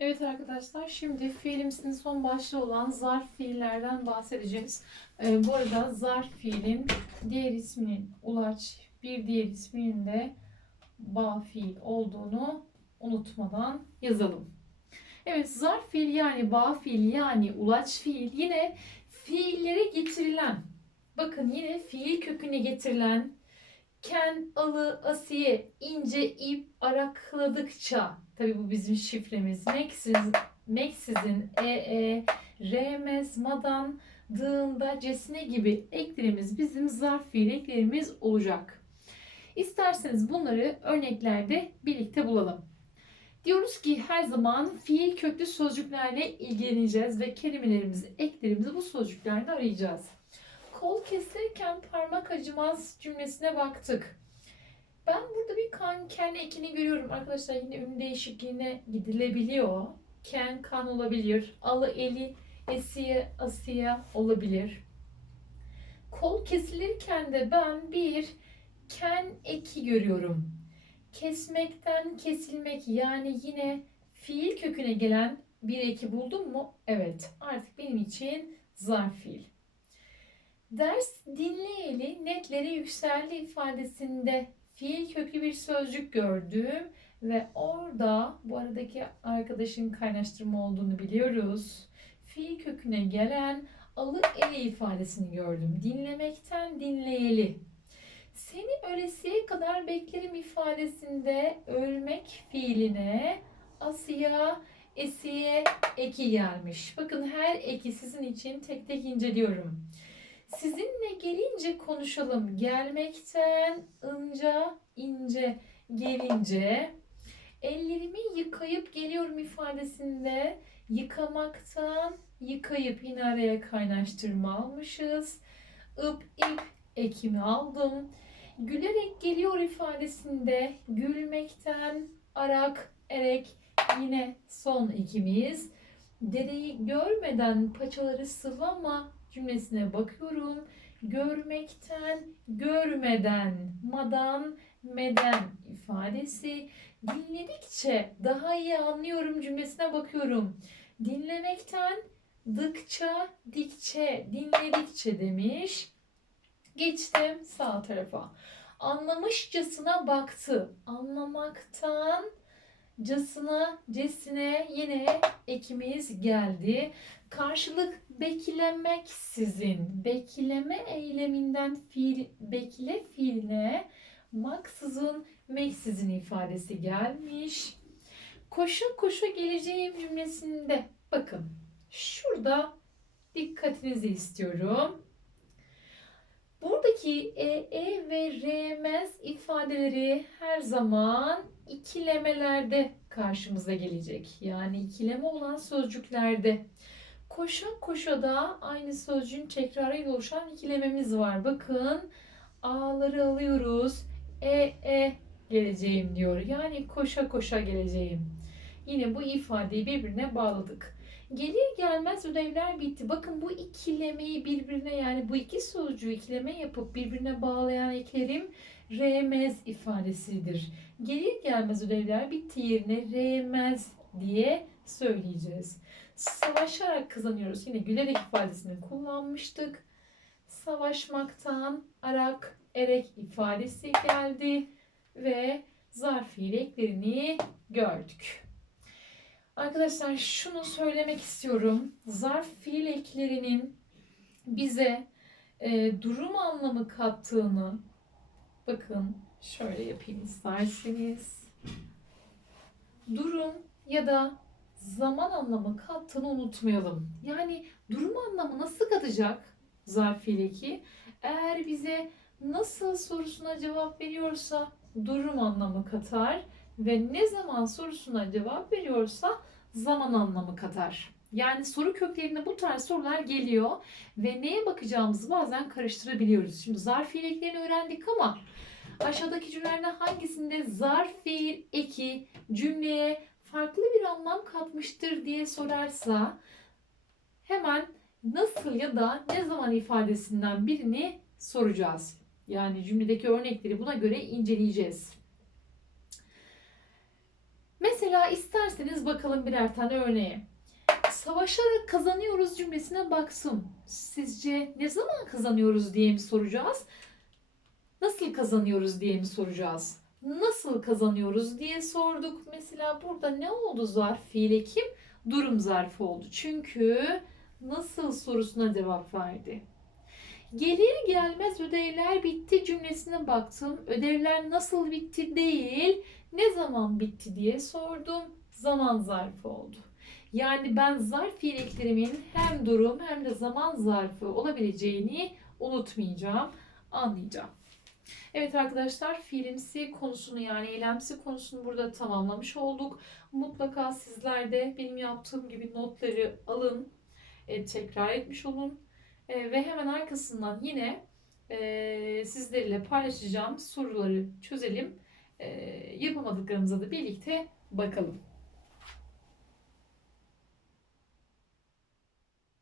Evet arkadaşlar şimdi fiilimizin son başlığı olan zarf fiillerden bahsedeceğiz. Ee, bu arada zarf fiilin diğer isminin ulaç bir diğer isminin de bağ fiil olduğunu unutmadan yazalım. Evet zarf fiil yani bağ fiil yani ulaç fiil yine fiillere getirilen bakın yine fiil köküne getirilen ken, alı, asiye, ince ip arakladıkça tabi bu bizim şifremiz. Meksiz, meksizin, e, e, remez, madan, dığında, cesine gibi eklerimiz bizim zarf fiil eklerimiz olacak. İsterseniz bunları örneklerde birlikte bulalım. Diyoruz ki her zaman fiil köklü sözcüklerle ilgileneceğiz ve kelimelerimizi, eklerimizi bu sözcüklerle arayacağız. Kol kesilirken parmak acımaz cümlesine baktık. Ben burada bir kan, ken ekini görüyorum. Arkadaşlar yine ünlü değişikliğine gidilebiliyor. Ken, kan olabilir. Alı, eli, esiye, asiye olabilir. Kol kesilirken de ben bir ken eki görüyorum. Kesmekten kesilmek yani yine fiil köküne gelen bir eki buldum mu? Evet. Artık benim için zarf fiil. Ders dinleyeli netlere yükseldi ifadesinde fiil köklü bir sözcük gördüm ve orada bu aradaki arkadaşın kaynaştırma olduğunu biliyoruz. Fiil köküne gelen alı ele ifadesini gördüm. Dinlemekten dinleyeli. Seni ölesiye kadar beklerim ifadesinde ölmek fiiline asıya, esiye eki gelmiş. Bakın her eki sizin için tek tek inceliyorum. Sizinle gelince konuşalım. Gelmekten ınca ince gelince ellerimi yıkayıp geliyorum ifadesinde yıkamaktan yıkayıp yine araya kaynaştırma almışız. Ip ip ekimi aldım. Gülerek geliyor ifadesinde gülmekten arak erek yine son ikimiz. Dereyi görmeden paçaları sıvama cümlesine bakıyorum. Görmekten, görmeden, madan, meden ifadesi. Dinledikçe daha iyi anlıyorum cümlesine bakıyorum. Dinlemekten, dıkça, dikçe, dinledikçe demiş. Geçtim sağ tarafa. Anlamışçasına baktı. Anlamaktan, casına, cesine yine ekimiz geldi. Karşılık beklemek sizin. Bekleme eyleminden fiil, bekle fiiline maksızın meksizin ifadesi gelmiş. Koşa koşa geleceğim cümlesinde bakın şurada dikkatinizi istiyorum. Buradaki e, e ve remez ifadeleri her zaman ikilemelerde karşımıza gelecek. Yani ikileme olan sözcüklerde. Koşa koşa da aynı sözcüğün tekrarıyla oluşan ikilememiz var. Bakın A'ları alıyoruz. E, e geleceğim diyor. Yani koşa koşa geleceğim. Yine bu ifadeyi birbirine bağladık. Gelir gelmez ödevler bitti. Bakın bu ikilemeyi birbirine yani bu iki sözcüğü ikileme yapıp birbirine bağlayan eklerim remez ifadesidir. Gelir gelmez ödevler bitti yerine remez diye söyleyeceğiz. Savaşarak kazanıyoruz. Yine gülerek ifadesini kullanmıştık. Savaşmaktan arak erek ifadesi geldi ve zarf fiil eklerini gördük. Arkadaşlar şunu söylemek istiyorum. Zarf fiil eklerinin bize e, durum anlamı kattığını bakın şöyle yapayım isterseniz. Durum ya da zaman anlamı kattığını unutmayalım. Yani durum anlamı nasıl katacak zarf fiil eki? Eğer bize nasıl sorusuna cevap veriyorsa durum anlamı katar ve ne zaman sorusuna cevap veriyorsa zaman anlamı katar. Yani soru köklerinde bu tarz sorular geliyor ve neye bakacağımızı bazen karıştırabiliyoruz. Şimdi zarf fiileklerini öğrendik ama aşağıdaki cümlelerden hangisinde zarf fiil eki cümleye farklı bir anlam katmıştır diye sorarsa hemen nasıl ya da ne zaman ifadesinden birini soracağız. Yani cümledeki örnekleri buna göre inceleyeceğiz. Mesela isterseniz bakalım birer tane örneğe. Savaşarak kazanıyoruz cümlesine baksın. Sizce ne zaman kazanıyoruz diye mi soracağız? Nasıl kazanıyoruz diye mi soracağız? Nasıl kazanıyoruz diye sorduk. Mesela burada ne oldu zarf fiili kim? Durum zarfı oldu. Çünkü nasıl sorusuna cevap verdi. Gelir gelmez ödevler bitti cümlesine baktım. Ödevler nasıl bitti değil, ne zaman bitti diye sordum. Zaman zarfı oldu. Yani ben zarf fiiliklerimin hem durum hem de zaman zarfı olabileceğini unutmayacağım, anlayacağım. Evet arkadaşlar fiilimsi konusunu yani eylemsi konusunu burada tamamlamış olduk. Mutlaka sizler de benim yaptığım gibi notları alın, e, tekrar etmiş olun. E, ve hemen arkasından yine e, sizlerle paylaşacağım soruları çözelim. E, yapamadıklarımıza da birlikte bakalım.